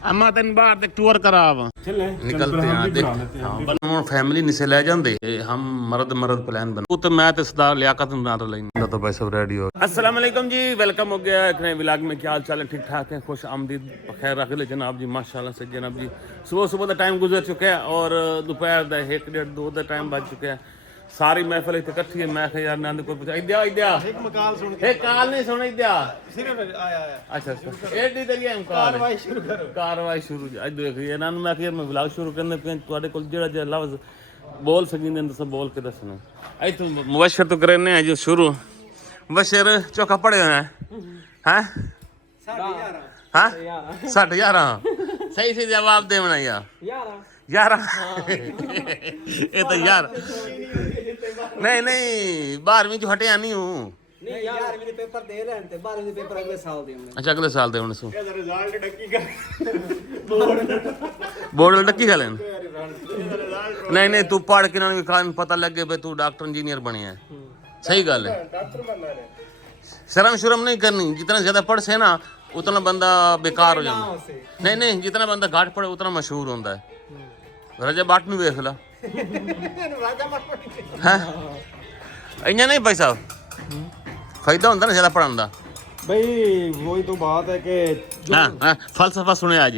अम्मा तेन बाहर तक टूर कराव निकलते हैं देख हाँ फैमिली नहीं से ले जाते हम मरद प्लान बना तो मैं तो सरदार लियाकत बना तो लेंगे तो भाई सब रेडी हो। अस्सलाम वालेकुम जी, वेलकम हो गया एक नए व्लॉग में। क्या हाल चाल है? ठीक ठाक है, खुश आमदीद खैर रख ले जनाब जी, माशाल्लाह से जनाब जी। सुबह का टाइम गुजर चुका है और दोपहर का 1-1:30 का टाइम बज चुका है। सारी महफिल इतने इकट्ठी है। मैं यार नंद कोई पूछा इद्या इद्या एक काल नहीं सुन इद्या सिर्फ आया अच्छा एडी तेरी हम कार्रवाई शुरू आज देख ਇਹਨਾਂ ਨੂੰ ਮੈਂ ਕਿਹਾ ਮੈਂ ਵਲੌਗ ਸ਼ੁਰੂ ਕਰਨੇ ਪਏ ਤੁਹਾਡੇ ਕੋਲ ਜਿਹੜਾ ਜਿਹੜਾ ਲਫ਼ਜ਼ ਬੋਲ ਸਕੀਂਦੇ ਨੇ सब बोल के दसना आई तो मुबशर तो करने हैं जो शुरू मुबशर चौका पड़े हुए हैं 11:30 सही से जवाब दे बना यार 11 ये तो यार नहीं 12वीं जो हटे नहीं हूँ पेपर दे रहे थे 12वीं पेपर अगले साल देंगे। अच्छा अगले साल दे सो बोर्ड डक्की खा लेन नहीं तू पढ़ के ना पता लगे भाई तू डॉक्टर इंजीनियर बने है। सही गल है, शर्म नहीं करनी। जितना ज्यादा पढ़ से ना उतना बंदा बेकार हो जाता। नहीं जितना बंदा घाट पढ़े उतना मशहूर होता है। राजा बाट नूं वेख ला इन्ना नहीं भाई साहब फायदा होता ना ज्यादा पढ़ाने का भाई वही तो बात है कि फलसफा सुने आज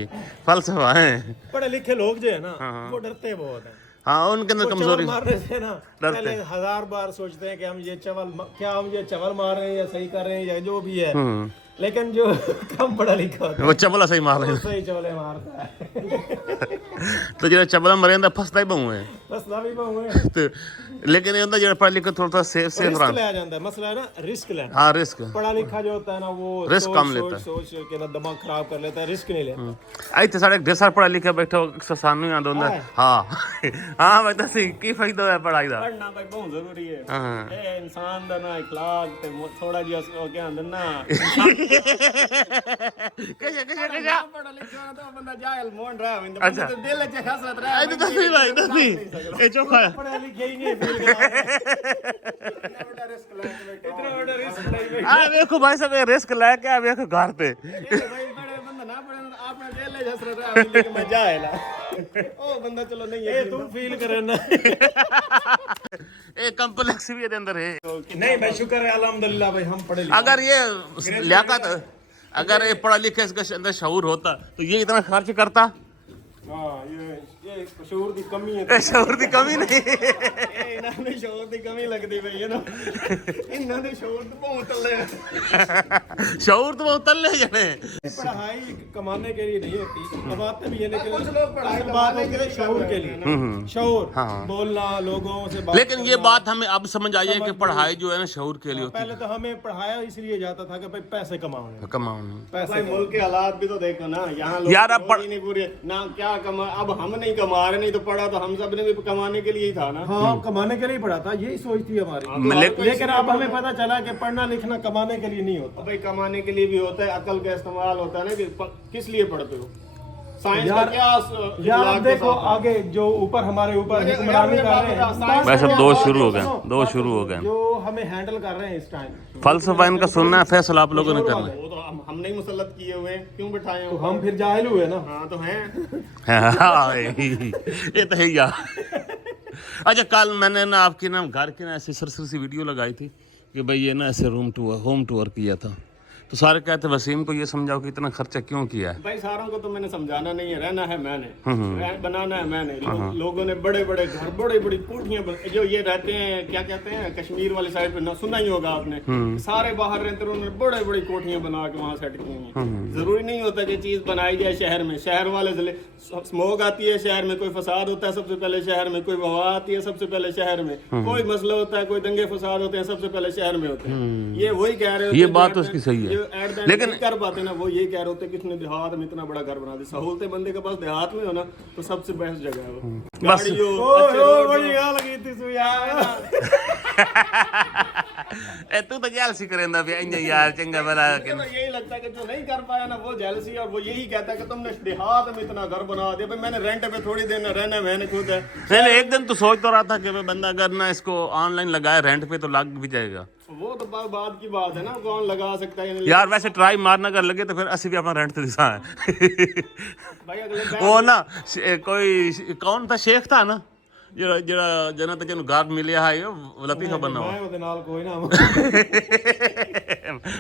फलसफा है। पढ़े लिखे लोग जो है ना वो डरते बहुत है। हाँ उनके अंदर कमजोरी मारने से ना पहले 1000 बार सोचते हैं कि हम ये चवल मार रहे हैं या सही कर रहे हैं या जो भी है। लेकिन जो कम पढ़ा लिखा होता है वो चबला सही मार ले सही चबले मारता है तो जो चबला मरे अंदर फसदा ही बहु है फसदा भी बहु है तो लेकिन ये जो पढ़ा लिखा थोड़ा सेफ रहा ले जाता है। मसला है ना रिस्क लेना। हाँ रिस्क पढ़ा लिखा जो होता है ना वो रिस्क कम लेता है, सोच के ना दिमाग खराब कर लेता है, रिस्क नहीं लेता। आई थे साढ़े ढेर सारा पढ़ा लिखा बैठा सानू याद होता है। हाँ भाई दस की फायदा है पढ़ाई का? पढ़ना भाई बहुत जरूरी है। ए इंसान दा ना इखलाक ते थोड़ा जिहा क्या होंदा ना कैसे पढ़ा लिखा तो बंदा जाहिल मोन रहा है। अच्छा तो दिल च हसरत रहा है। दसी ये चोखा है पढ़ा लिखा ही नहीं इतना बड़ा रिस्क ले आ देखो भाई साहब ये रिस्क लेके आ देखो घर पे भाई बड़े बंदा ना पढ़े आपने दिल च हसरत रहा है लेकिन मैं जाहिल ओ बंदा चलो नहीं है तू फील करे ना ये कॉम्प्लेक्स भी है अंदर है। नहीं भाई शुक्र है अल्हम्दुलिल्लाह भाई हम पढ़े लिखे। अगर ये लियाकत अगर ये पढ़ा लिखा इसके अंदर शऊर होता तो ये इतना खर्च करता। हाँ ये शऊर की कमी है। शऊर की कमी नहीं इन्होंने शऊर की कमी लगती भाई है ना इन्होंने शऊर तो बहुत तले शऊर तो बहुत तले जने। पढ़ाई कमाने के लिए नहीं होती, कमाते भी है लेकिन कुछ लोग पढ़ाई कमाने के लिए शऊर के लिए शऊर बोलना लोगों से बात। लेकिन ये बात हमें अब समझ आई है कि पढ़ाई जो है ना शऊर के लिए होती है। पहले तो हमें पढ़ाया इसलिए जाता था कि भाई पैसे कमाओ पैसे। मुल्क के हालात भी तो देखो ना, यहाँ लोग यार अब नहीं पूरे ना क्या कमा। अब हम नहीं कमा रहे, नहीं तो पढ़ा तो हम सब ने भी कमाने के लिए ही था ना। हाँ कमाने के लिए पढ़ा था, यही सोच थी हमारी। लेकिन अब हमें पता चला कि पढ़ना लिखना कमाने के लिए नहीं होता भाई, कमाने के लिए भी होता है, अकल का इस्तेमाल होता है ना कि किस लिए पढ़ते हो। साइंस का क्या यार देखो आगे जो ऊपर हमारे ऊपर हुक्मरानी कर रहे हैं। वैसे दो शुरू हो गए जो हमें हैंडल कर रहे हैं इस टाइम। फलसफा इनका सुनना है, फैसला आप लोगों ने करना है। वो तो हम नहीं मुसल्लत किए हुए, क्यों बिठाए तो हम फिर जाहिल हुए ना। हाँ तो हैं ये तो है यार। अच्छा कल मैंने ना आपकी ना घर की ना ऐसी सरसरी सी वीडियो लगाई थी कि भाई ये ना ऐसे होम टूर किया था तो सारे कहते वसीम को ये समझाओ कि इतना खर्चा क्यों किया है। भाई सारों को तो मैंने समझाना नहीं है, रहना है मैंने, बनाना है मैंने। लोगों ने बड़े बड़े घर बड़ी बड़ी कोठियां जो ये रहते हैं क्या कहते हैं कश्मीर वाली साइड पे ना, सुना ही होगा आपने, सारे बाहर रहते हैं, उन्होंने बड़े बड़ी कोठियां बना के वहाँ सेट की हैं। जरूरी नहीं होता कि चीज बनाई जाए शहर में। शहर वाले जिले स्मोक आती है, शहर में कोई फसाद होता है सबसे पहले शहर में, कोई हवा आती है सबसे पहले शहर में, कोई मसला होता है, कोई दंगे फसाद होते हैं सबसे पहले शहर में होते हैं। ये वही कह रहे हो, ये बात तो उसकी सही है। लेकिन कर पाते ना वो ये कह रहे होते कि किसने देहात में इतना बड़ा घर बना दिया। सहूलतें बंदे के पास देहात में हो ना तो सबसे बेस्ट जगह है वो। बस गाड़ी जो लगी थी तू तो जेलसी करेंदा फिर इंज यार चंगा भला मुझे तो यही लगता है कि जो नहीं कर पाया ना वो जेलसी, और वो यही कहता है कि तुमने देहात में इतना घर बना दिया। भाई मैंने रेंट पे थोड़ी देर रहना है, मैंने खुद है। पहले एक दिन तो सोच तो रहा था कि भाई बंदा अगर ना इसको ऑनलाइन लगाए रेंट पे तो लग भी जाएगा। वो तो बाद की बात है ना, कौन लगा सकता है। यार वैसे ट्राई मारना कर लगे तो फिर असि भी अपना रेंट तो दिशा है। भाई अगले वो ना कोई कौन था शेख था ना ਜਿਹੜਾ ਜਨਾ ਤੇ ਜਿਹਨੂੰ ਗਾਰਡ ਮਿਲਿਆ ਹੈ ਉਹ ਲਤੀਫਾ ਬੰਨਾ मैं ਉਹਦੇ ਨਾਲ ਕੋਈ ਨਾ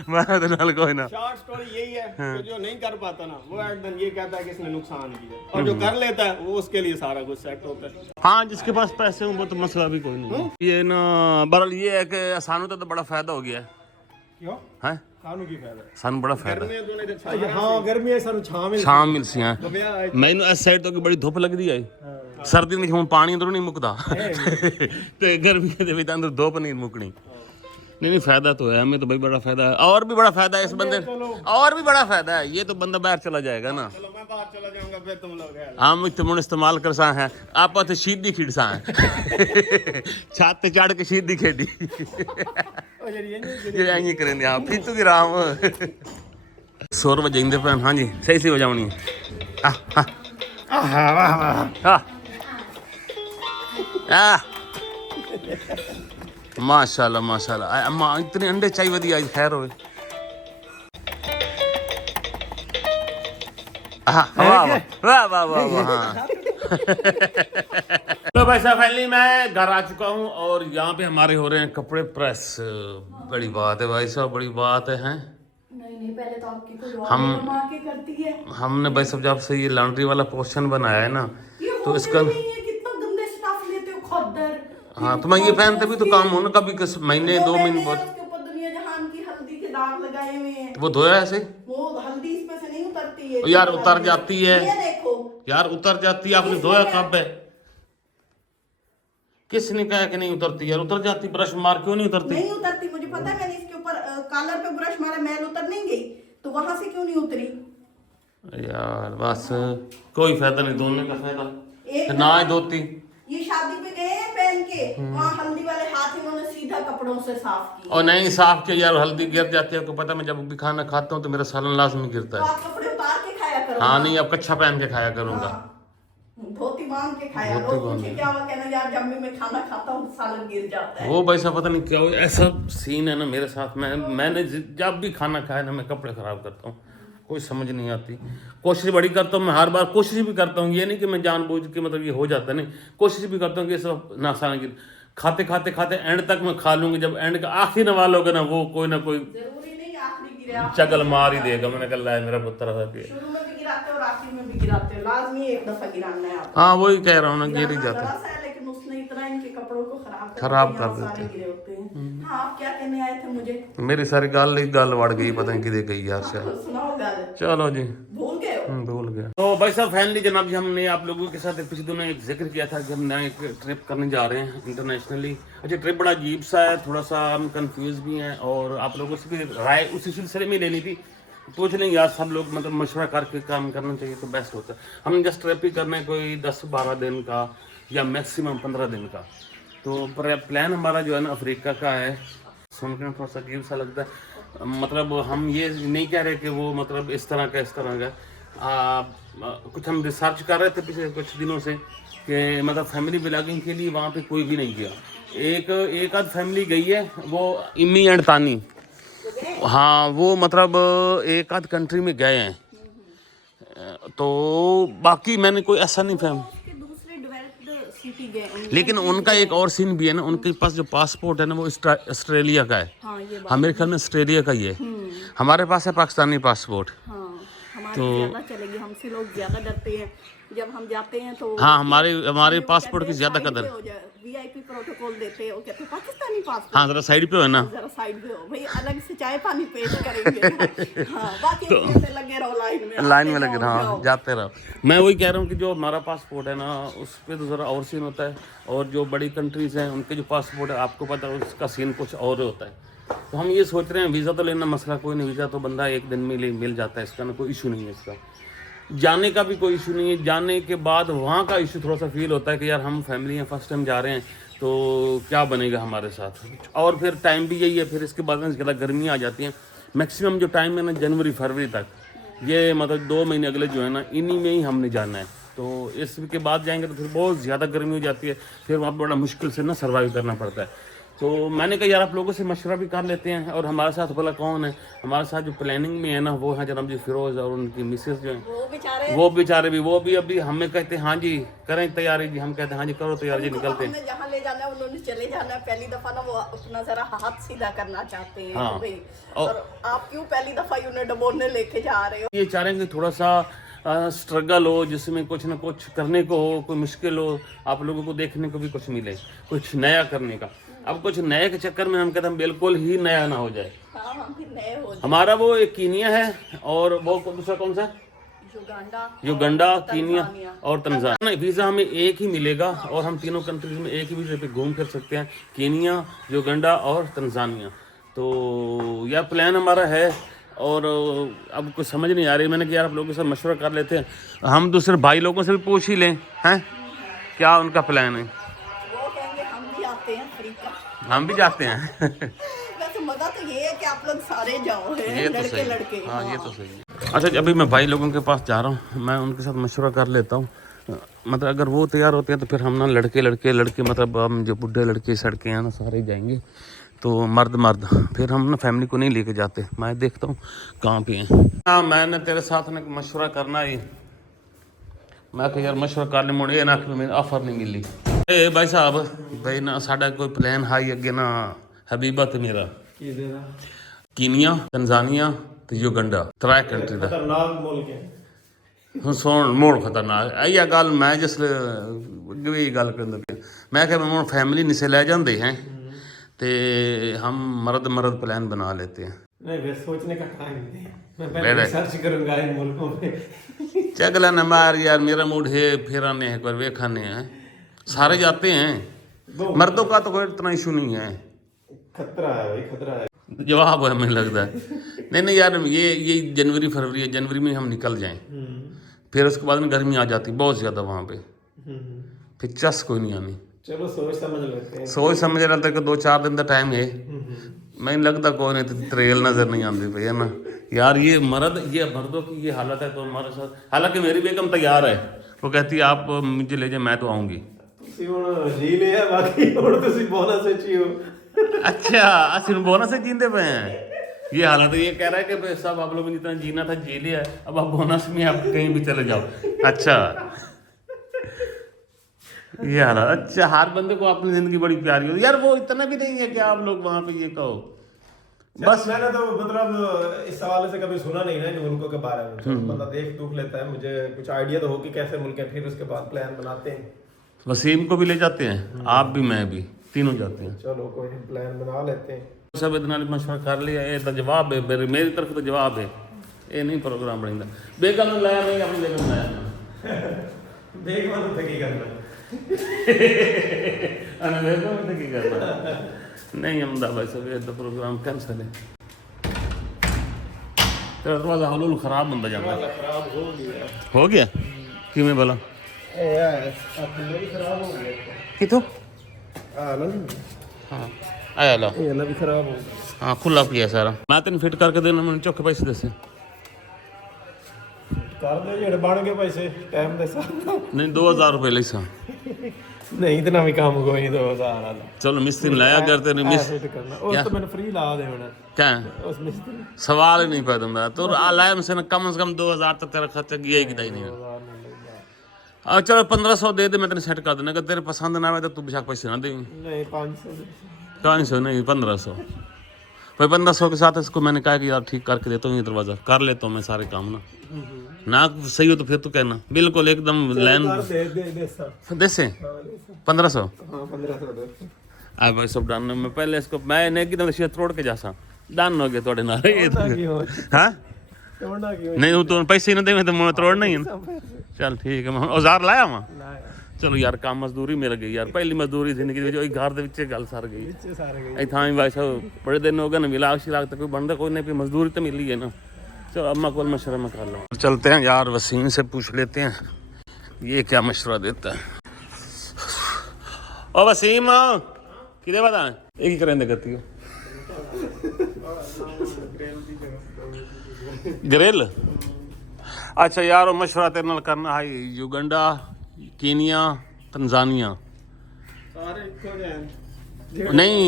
ਮੈਂ ਉਹਦੇ ਨਾਲ ਕੋਈ ਨਾ। शॉर्ट स्टोरी यही है कि जो नहीं कर पाता ना वो एकदम ये कहता है कि इसने नुकसान किया, और जो कर लेता है वो उसके लिए सारा कुछ सेट होता है। हाँ जिसके पास पैसे हों वो तो मसला भी कोई नहीं। ये ना बहरहाल ये है कि सानू तो बड़ा फायदा हो गया ਕਿਉਂ है ਕਾਨੂੰ ਕੀ ਫਾਇਦਾ सानू बड़ा फायदा गर्मियों तो नहीं तो छाया ਹਾਂ ਗਰਮੀਆਂ 'ਚ ਸਾਨੂੰ ਛਾਂ ਮਿਲ शाम मिल सी तो भैया ਮੈਨੂੰ ਇਸ ਸਾਈਡ ਤੋਂ ਬੜੀ ਧੁੱਪ ਲੱਗਦੀ ਹੈ ਸਰਦੀ ਵਿੱਚ ਹੁਣ ਪਾਣੀ ਅੰਦਰੋਂ ਨਹੀਂ ਮੁੱਕਦਾ ਤੇ गर्मियों ਦੇ ਵਿੱਚ ਅੰਦਰ ਧੁੱਪ ਨਹੀਂ ਮੁੱਕਣੀ। नहीं फायदा तो है हमें तो भाई बड़ा फायदा है, और भी बड़ा फायदा है इस बंदे, और भी बड़ा फायदा है। ये तो बंदा बाहर चला जाएगा ना, चलो मैं बाहर चला जाऊंगा फिर तुम लोग है। हम इतने इस्तेमाल कर सा है आप तो शीदी खिड़ सा है छत ते चढ़ के शीदी खेडी ये करेंगे आप पीतू की राम 100 रुपए जाइंदे पे। हाँ जी सही सी बजावनी माशाल्लाह माशाल्लाह अम्मा इतने अंडे चाहिए वधिया आज खैर होवे। वाह वाह वाह वाह वाह हाँ। तो भाई साहब फाइनली मैं घर आ चुका हूँ और यहाँ पे हमारे हो रहे हैं कपड़े प्रेस। बड़ी बात है भाई साहब, बड़ी बात है हैं? नहीं पहले तो आपकी कोई और हम कमा के करती है। हमने भाई साहब जब से ये लॉन्ड्री वाला पोर्शन बनाया है ना ये तो इसका कितना गंदे स्टफ लेते हो खद्दर। हाँ तो मैं ये पहनते भी तो काम हो ना कभी किस महीने 2 महीने बाद उसके ऊपर दुनिया जहान की हल्दी के दाग लगाए हुए हैं। वो धोया ऐसे वो हल्दी इसमें से नहीं उतरती है। यार उतर जाती है ये देखो यार उतर जाती है। आपने धोया कब है? किसने कहा कि नहीं उतरती यार? उतर जाती, ब्रश मार क्यों नहीं उतरती? नहीं उतरती, मुझे पता है। मैंने इसके ऊपर कॉलर पे ब्रश मारा, मैल उतर नहीं गई तो वहां से क्यों नहीं उतरी? यार बस कोई फायदा नहीं, धोने का फायदा एक ना ही धोती। ये शादी पे गए हैं पहन के, वहाँ हल्दी वाले हाथ इन्होंने सीधा कपड़ों से साफ किया। और नहीं साफ किया यार, हल्दी गिर जाती है। आपको पता है मैं जब भी खाना खाता हूँ तो मेरा सालन लाजमी गिरता तो है। आप कपड़े उतार के खाया करो। हाँ नहीं अब कच्छा पहन के खाया करूंगा। धोती बांध के खाया। धोती लोग बांध पूछे क्या हुआ, कहना यार जब भी मैं खाना खाता हूँ सालन गिर जाता है। वो भाई साहब पता नहीं क्या हो, ऐसा सीन है ना मेरे साथ में। मैंने जब भी खाना खाया ना मैं कपड़े खराब करता हूँ, कोई समझ नहीं आती। कोशिश बड़ी करता हूँ मैं, हर बार कोशिश भी करता हूँ। ये नहीं कि मैं जानबूझ के मतलब ये हो जाता नहीं, कोशिश भी करता हूँ कि सब नासाना गिर। खाते खाते खाते एंड तक मैं खा लूंगी, जब एंड का आखिरी नवाल होगा ना वो कोई ना कोई जरूरी नहीं आखिरी गिरे, आप चगल मार ही देगा। मैंने कल है मेरा पुत्र है। शुरू में भी गिराते हो और आखिरी में भी गिराते हो। लाजमी एक दफा गिराना है आपको। हाँ वही कह रहा हूँ ना, गिर ही गिराना जाता जरा सा है, लेकिन उसने इतना इनके कपड़ों को खराब खराब दिया, कर यहाँ सारे गिरे होते हैं। हाँ आप क्या कहने आए थे मुझे? मेरी सारी गल वड़ गई, पता नहीं किधर गई यार। चलो सुनाओ गाल, चलो जी भूल गए हो? भूल गया। तो भाई साहब फैमिली जनाब जी, हमने आप लोगों के साथ पिछले दिनों एक जिक्र किया था कि हम नया एक ट्रिप करने जा रहे हैं इंटरनेशनली। अच्छा ट्रिप बड़ा अजीब सा है, थोड़ा सा हम कंफ्यूज भी हैं और आप लोगों से भी राय उसी सिलसिले में लेनी थी। पूछ लेंगे यार सब लोग मतलब मशवरा करके काम करना चाहिए तो बेस्ट होता है। हमने जस्ट ट्रिप ही करना है कोई 10-12 दिन का या मैक्सिमम 15 दिन का। तो प्लान हमारा जो है ना अफ्रीका का है। सुनकर थोड़ा सा अजीब सा लगता है, मतलब हम ये नहीं कह रहे कि वो मतलब इस तरह का कुछ हम रिसर्च कर रहे थे पिछले कुछ दिनों से कि मतलब फैमिली ब्लॉगिंग के लिए वहाँ पे कोई भी नहीं गया। एक आध फैमिली गई है, वो इम्मी एंड तानी। हाँ वो मतलब एक आध कंट्री में गए हैं, तो बाकी मैंने कोई ऐसा नहीं फैम। दूसरे डेवलप्ड सिटी गए, लेकिन उनका एक और सीन भी है ना, उनके पास जो पासपोर्ट है ना वो ऑस्ट्रेलिया का है। हाँ ये बात। हाँ मेरे ख्याल में ऑस्ट्रेलिया का ही है। हमारे पास है पाकिस्तानी पासपोर्ट। हाँ हमारी ज्यादा चलेगी, हमसे लोग ज्यादा डरते हैं जब हम जाते हैं तो। हाँ हमारे पासपोर्ट की ज्यादा कदर। वीआईपी प्रोटोकॉल देते हैं, वो कहते हैं पाकिस्तानी पासपोर्ट। हाँ जरा साइड पे हो ना, जरा साइड पे हो भाई, अलग से चाय पानी पेश करेंगे। हाँ बाकी ऐसे लगे रहो लाइन में लगे रहो, हाँ जाते रहो। मैं वही कह रहा हूँ कि जो हमारा पासपोर्ट है ना उस पर तो ज़रा और सीन होता है, और जो बड़ी कंट्रीज़ हैं उनके जो पासपोर्ट है आपको पता है उसका सीन कुछ और होता है। तो हम ये सोच रहे हैं वीज़ा तो लेना मसला कोई नहीं, वीज़ा तो बंदा एक दिन में मिल जाता है, इसका ना कोई इशू नहीं है। इसका जाने का भी कोई इशू नहीं है, जाने के बाद वहाँ का इशू थोड़ा सा फील होता है कि यार हम फैमिली हैं फर्स्ट टाइम जा रहे हैं तो क्या बनेगा हमारे साथ। और फिर टाइम भी यही है, फिर इसके बाद में ज़्यादा गर्मी आ जाती है। मैक्सिमम जो टाइम है ना जनवरी फरवरी तक, ये मतलब 2 महीने अगले जो है ना इन्हीं में ही हमने जाना है। तो इसके बाद जाएंगे तो फिर बहुत ज़्यादा गर्मी हो जाती है, फिर वहाँ बड़ा मुश्किल से ना सर्वाइव करना पड़ता है। तो मैंने कहा यार आप लोगों से मशवरा भी कर लेते हैं। और हमारे साथ भला कौन है, हमारे साथ जो प्लानिंग में है ना वो है जनाब जी फिरोज़ और उनकी मिसेस जो हैं, वो बेचारे भी वो भी अभी हमें कहते हैं हाँ जी करें तैयारी जी, हम कहते हैं हाँ जी करो तैयारी जी, निकलते हैं। जहाँ ले जाना है उन्होंने चले जाना है। पहली दफा ना वो अपना जरा हाथ सीधा करना चाहते हैं। हाँ। भाई, और आप क्यों पहली दफा ही उन्हें डबोने लेके जा रहे हो। ये चाह रहे हैं कि थोड़ा सा स्ट्रगल हो, जिसमें कुछ ना कुछ करने को हो, कोई मुश्किल हो, आप लोगों को देखने को भी कुछ मिले, कुछ नया करने का। अब कुछ नए के चक्कर में हम कहते हैं बिल्कुल ही नया ना हो जाए। हाँ, हम भी नए हो जाए। हमारा वो एक कीनिया है और वो दूसरा कौन सा, युगांडा, कीनिया और तंजानिया। वीज़ा हमें एक ही मिलेगा और हम तीनों कंट्रीज में एक ही वीज़े पे घूम फिर सकते हैं, कीनिया, युगांडा और तंजानिया। तो यह प्लान हमारा है और अब कुछ समझ नहीं आ रही। मैंने कहा यार आप लोगों के साथ मशवरा कर लेते हैं, हम दूसरे भाई लोगों से भी पूछ ही लें हैं क्या उनका प्लान है। वो कहेंगे हम भी आते हैं अफ्रीका, हम भी जाते हैं। वैसे मजा तो ये है कि आप लोग सारे जाओ है, ये तो लड़के सही लड़के। हाँ ये तो सही है। अच्छा अभी मैं भाई लोगों के पास जा रहा हूँ, मैं उनके साथ मशवरा कर लेता हूँ। मतलब अगर वो तैयार होते हैं तो फिर हम ना लड़के मतलब हम जो बुढ़े लड़के सड़के हैं ना सारे जाएंगे, तो मर्द फिर हम ना फैमिली को नहीं लेके जाते। मैं देखता हूँ कहाँ पे हैं। हाँ मैंने तेरे साथ ना मशवरा करना ही, मैं कह यार मशवरा कर ले मुड़े ना कि मैंने ऑफर नहीं मिली। ए भाई साहब भाई ना साडा कोई प्लान है अगे ना हबीबा ते मेरा कीनिया, तंजानिया ते युगांडा 3 कंट्री दा खतरनाक मुल्क है। सुन मोड़ खतरनाक यही गल मैं जिसले अगे गल कर मैं क्या मैं फैमिली निसे लै जाते हैं तो हम मर्द प्लान बना लेते हैं। नहीं वे सोचने का टाइम नहीं, मैं पहले सर्च करूंगा इन मुल्कों में। चगला न मार यार मेरा मूड है फिर आने हैं पर वे खाने हैं सारे जाते हैं, मर्दों का तो कोई इतना इशू नहीं है। खतरा है भाई, खतरा है। जवाब है मुझे लगता है नहीं यार ये जनवरी फरवरी है, जनवरी में हम निकल जाएं फिर उसके बाद में गर्मी आ जाती बहुत ज़्यादा वहाँ पे, फिर चस कोई नहीं आनी। चलो सोच समझ लेते हैं। सोच समझ रहा था कि 2-4 दिन का टाइम है, मैंने लगता कोई नहीं तो ट्रेल नजर नहीं आती भाई है ना यार। ये मर्दों की ये हालत है तो हमारे साथ, हालांकि मेरी बेगम तैयार है, वो कहती है आप मुझे ले जाए मैं तो आऊँगी। जी लिया बाकी और तुसी बोनस चाहिए। अच्छा असि बोनस जींदे पे हैं, ये हालत ये कह रहा है कि सब आप लोगों ने जितना जीना था जी लिया, अब आप बोनस में आप कहीं भी चले जाओ। अच्छा ये हालत, अच्छा हर बंदे को अपनी जिंदगी बड़ी प्यारी होती यार, वो इतना भी नहीं है कि आप लोग वहाँ पे ये कहो बस। मैंने तो मतलब इस सवाल से कभी सुना नहीं ना इन मुल्कों के बारे में, बंदा देख दुख लेता है, मुझे कुछ आइडिया तो हो कि कैसे मुल्क है, फिर उसके बाद प्लान बनाते हैं। वसीम को भी ले जाते हैं, आप भी मैं भी तीनों जाते हैं। चलो कोई प्लान बना लेते हैं। सब इतना मशवरा कर लिया, ये तो जवाब है मेरी तरफ तो जवाब है, ये नहीं प्रोग्राम बनेगा। बेगम लाया नहीं अपनी बेगम लाया देख मन तो की करना की करना नहीं हमदा भाई सब ये तो प्रोग्राम कैंसिल है। तेरा दरवाजा हलूल खराब बंदा जाता है, खराब हो गया कि मैं बोला खराब हो गया कितो हाँ आया ला ये भी खराब हो गया। हाँ खुला पिया सारा, मैं तेन फिट करके देना, मैंने चौके पैसे दसे कर दे जेड़ बन गए पैसे टाइम दे नहीं 2000 रुपये ले सा नहीं इतना भी काम कोई 2000 वाला। चलो मिस्त्री लाया करते नहीं फिट करना उस तो मैंने फ्री ला दे होना क्या उस मिस्त्री सवाल ही नहीं पैदा होता तो लाया से ना कम 2000 तक तेरा खर्चा गया ही कितना ही नहीं। अब चलो 1500 दे दे, मैं तेने सेट कर देना, अगर तेरे पसंद ना आए तो तू बेशक पैसे ना दे। नहीं 500 नहीं 1500 भाई 1500 के साथ इसको मैंने कहा कि यार ठीक करके देता हूँ, ये दरवाज़ा कर लेता हूँ मैं सारे काम ना सही हो तो फिर तू कहना बिल्कुल एकदम लैन दे से 1500 आ भाई सब डन। मैं पहले इसको मैं नहीं कि तो तोड़ के जासा डन हो गया थोड़े ना हाँ नहीं तो पैसे ना दे तो मैं तोड़ना ही चल ठीक है। मैं औजार लाया वहाँ चलो यार काम मजदूरी मिल गई यार, पहली मजदूरी जिंदगी घर के गल सर गई थां भाई साहब बड़े दिन हो गए ना मिलाग शिलाग तो कोई बनता कोई नहीं, मजदूरी तो मिली है ना। चलो अम्मा को मशवरा में कर लो, चलते हैं यार वसीम से पूछ लेते हैं ये क्या मशवरा देता है। ओ वसीम किधे बता एक ही करेंगे करती हो ग्रिल। अच्छा यार वो मशवरा तेरे नाल करना है युगांडा कीनिया तंजानिया सारे इक्को जे नहीं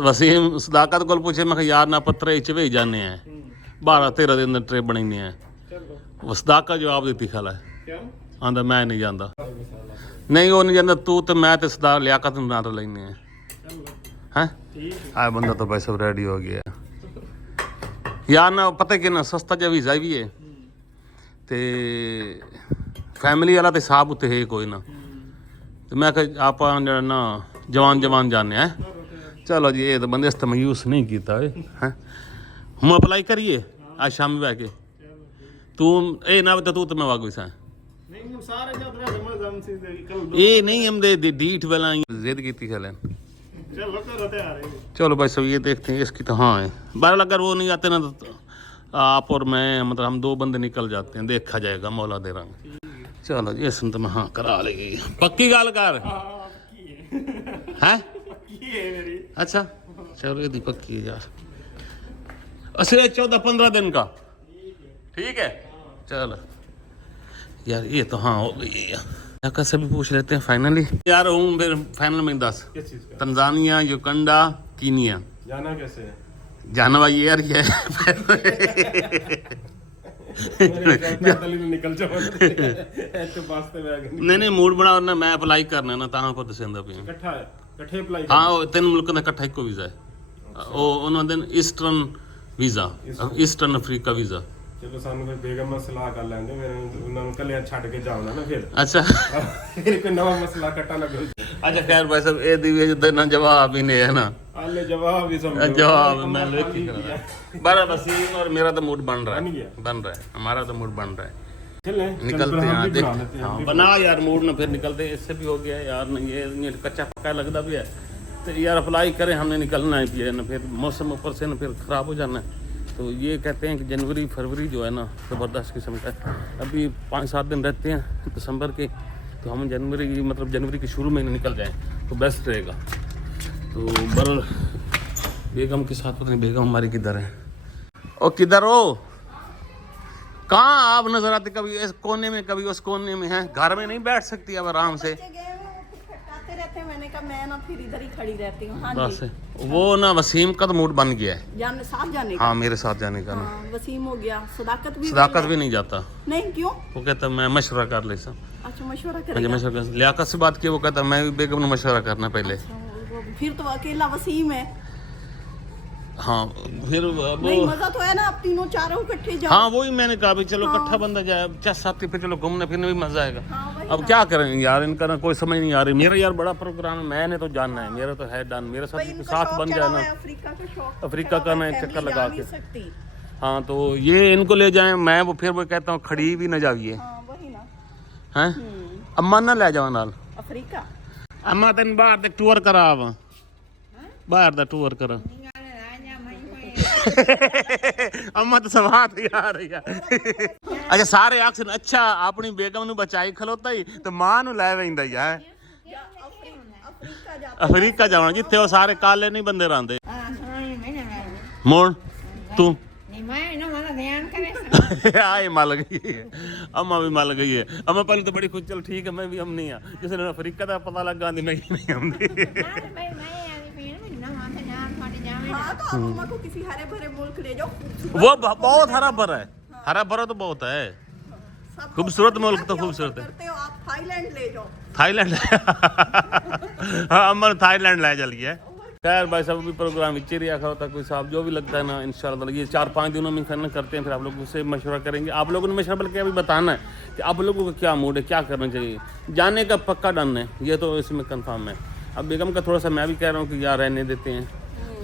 वसीम सदाकत को पूछे मैं यार ना पत्रे चवे जाने हैं 12-13 दिन ट्रे बनाने हैं चलो सदाकत जवाब देती खला है क्यों आंदा मैं नहीं जाता नहीं वो नहीं जाता तू तो मैं तो सरदार लियाकत ना तो लेने हैं हैं आया बंदा तो भाई सब रेडी हो गया यार ना पता कि ना सस्ता जा वीज़ा भी है ते फैमिली वाला तो हिसाब उत्ते है कोई ना तो मैं आप ना जवान जाने हैं चलो जी ये तो बंदे इस मायूस नहीं किया है हम अप्लाई करिए आज शाम बह के तू ए ना बता तू तो मैं वागू सा नहीं हम सारे जब रमजान से कल ये नहीं हम दे डीठ वाला जिद की थी चलें चलो करो तैयार है चलो भाई सब ये देखते हैं इसकी तो हाँ है बार अगर वो नहीं आते ना तो आप और मैं मतलब हम 2 बंदे निकल जाते हैं देखा जाएगा मौला दे रंग चलो जी इस तो मैं हाँ करा लेगी पक्की गाल कर हैं ये मेरी अच्छा चलो ये पक्की है यार असली 14-15 दिन का ठीक है चलो यार ये तो हाँ हो गई है यार से भी पूछ लेते हैं फाइनली यार हूँ फिर फाइनल में 10 किस चीज का तंजानिया युगांडा कीनिया जाना कैसे है जाना भाई यार ये पैदल ही निकल जाओ तो वास्ते में आगे नहीं मूड बना ना मैं अप्लाई करना ना ਤਾਂ ਪਤਾ ਸੰਦਾ ਪਿਆ इकट्ठा है इकट्ठे अप्लाई ਹਾਂ ਉਹ 3 ਮੁਲਕਾਂ ਦਾ ਇਕੱਠਾ ਇੱਕੋ ਵੀਜ਼ਾ ਹੈ ਉਹ ਉਹਨਾਂ ਦੇ eastern visa eastern Africa visa ਚਲੋ ਸਾਨੂੰ ਫਿਰ ਬੇਗਮ ਨਾਲ ਸਲਾਹ ਕਰ ਲੈਂਦੇ ਮੇਰੇ ਉਹਨਾਂ ਨੂੰ ਕੱਲਿਆਂ ਛੱਡ ਕੇ ਜਾਉਣਾ ਨਾ ਫਿਰ ਅੱਛਾ ਫਿਰ ਕੋਈ ਨਵਾਂ ਮਸਲਾ ਕੱਟਾ ਨਾ ਕਰੋ ਅੱਛਾ ਖੈਰ ਭਾਈ ਸਾਹਿਬ ਇਹ ਦੀ ਵੀ ਜਿੱਦਾਂ ਨਾ ਜਵਾਬ ਹੀ ਨਹੀਂ ਹੈ ਨਾ ਆਲੇ ਜਵਾਬ ਹੀ ਸਮਝੋ जवाब मैं लेके बड़ा वसीम और मेरा तो मूड बन रहा बन है गया। हमारा तो मूड बन रहा है चले निकलते हैं हम भी देख बना लेते हैं हाँ, बना यार मूड ना फिर निकलते हैं इससे भी हो गया यार नहीं ये कच्चा पक्का लगता भी है तो यार अप्लाई करें हमने निकलना है ना फिर मौसम ऊपर से ना फिर ख़राब हो जाना है तो ये कहते हैं कि जनवरी फरवरी जो है ना ज़बरदस्त किस्म का है अभी 5-7 दिन रहते हैं दिसंबर के तो हम जनवरी के शुरू में निकल जाएँ तो बेस्ट रहेगा तो बर बेगम के साथ पता नहीं बेगम हमारी किधर है ओ किधर हो कहाँ आप नजर आते कभी इस कोने में कभी उस कोने में है घर में नहीं बैठ सकती अब आराम से बच्चे गए हुए हैं, कुछ खटकाते रहते हैं मैंने कहा मैं ना फिर इधर ही खड़ी रहती हूँ हाँ बस जी वो ना वसीम का तो मूड बन गया है जाने साथ जाने का हाँ मेरे साथ जाने का ना हाँ, वसीम हो गया सदाकत भी सदाकत भी नहीं जाता नहीं क्यों वो कहता मैं मशवरा कर ले सब अच्छा मशवरा मुझे करेगा मशवरा कर लियाकत से बात की वो कहता मैं भी बेगम ने मशवरा करना पहले फिर तो अकेला वसीम है हाँ फिर वो नहीं मजा तो है ना आप तीनों चारों इकट्ठे जाओ हाँ वही मैंने कहा भी चलो इकट्ठा बंदा जाए 6-7 पे चलो घूमने फिरने भी मजा आएगा हाँ, वही अब क्या करें यार इनका ना कोई समझ नहीं आ रही मेरा यार बड़ा प्रोग्राम है मैंने तो जानना है मेरा तो है डन मेरे भाई, साथ इनको साथ शौक बन चढ़ा जाए हुआ ना है, अफ्रीका का शौक अफ्रीका चढ़ा का हुआ ना है, एक चक्कर फैमिली लगा जा के नहीं सकती। हाँ तो ये इनको ले जाए मैं वो फिर वो कहता हूँ खड़ी भी न जाइए हाँ वही ना हैं अम्मा ना ले जाओ नाल अफ्रीका अम्मा तेन बाहर तक टूर करा बाहर दा टूर करा अम्मा तो सवार आ रही है अच्छा सारे आखन अच्छा अपनी बेगम नु बचाई खलोता ही तो मां नु ले वैंदा ही है अफ्रीका जा अफ्रीका जाना जिथे वो सारे काले नहीं बंदे रहंदे मोड़ तू आए मल गई है अम्मा भी मल गई है अम्मा पहले तो बड़ी खुश चल ठीक है मैं भी हम नहीं आ जिसने अफ्रीका का पता लगा नहीं आंदी हाँ तो आप अम्मा को किसी हरे भरे मुल्क ले जाओ वो बहुत हरा भरा है हरा भरा तो बहुत है सब खूबसूरत मुल्क तो खूबसूरत है करते हो आप थाईलैंड ले जाओ थाईलैंड हाँ अमर थाईलैंड ले चलिए खैर भाई साहब भी प्रोग्राम विच्चे रहा होता कोई साहब जो भी लगता है ना इंशाल्लाह ये 4-5 दिनों में करना करते हैं फिर आप लोगों से मशवरा करेंगे आप लोगों ने मशवरा बल्कि अभी बताना है कि आप लोगों का क्या मूड है क्या करना चाहिए जाने का पक्का डन है ये तो इसमें कंफर्म है अब बेगम का थोड़ा सा मैं भी कह रहा हूँ कि यार रहने देते हैं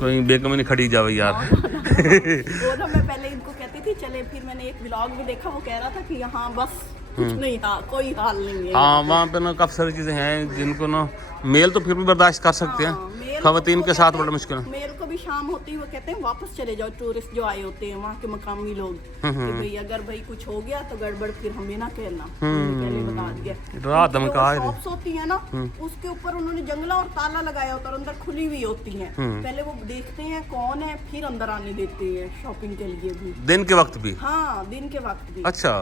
कोई बेगम नहीं खड़ी जावे यार वो ना मैं पहले इनको कहती थी चले फिर मैंने एक व्लॉग भी देखा वो कह रहा था कि यहाँ बस कुछ नहीं हाँ कोई हाल नहीं है हाँ वहाँ पे ना काफ़ी सारी चीज़ें हैं जिनको ना मेल तो फिर भी बर्दाश्त कर सकते हैं मेल खवातीन के साथ बड़ा मुश्किल है। मेरे को भी शाम होती है वो कहते हैं वापस चले जाओ, टूरिस्ट जो आए होते हैं वहाँ के मकामी लोग, कि भाई अगर भाई कुछ हो गया तो गड़बड़ फिर हमें ना कहना, हमने पहले बता दिया। रात धमका शॉप्स होती है ना, उसके ऊपर उन्होंने जंगला और ताला लगाया होता है और अंदर खुली हुई होती है। पहले वो देखते हैं कौन है, फिर अंदर आने देते हैं शॉपिंग के लिए भी, दिन के वक्त भी। हाँ दिन के वक्त भी। अच्छा,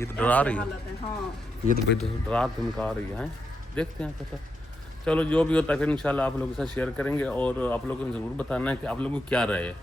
ये तो डरा रही है, हालत है। हाँ ये तो भाई डरा धमका रही है। देखते हैं पता, चलो जो भी होता है फिर इंशाल्लाह आप लोगों के साथ शेयर करेंगे और आप लोगों को जरूर बताना है कि आप लोगों को क्या राय है।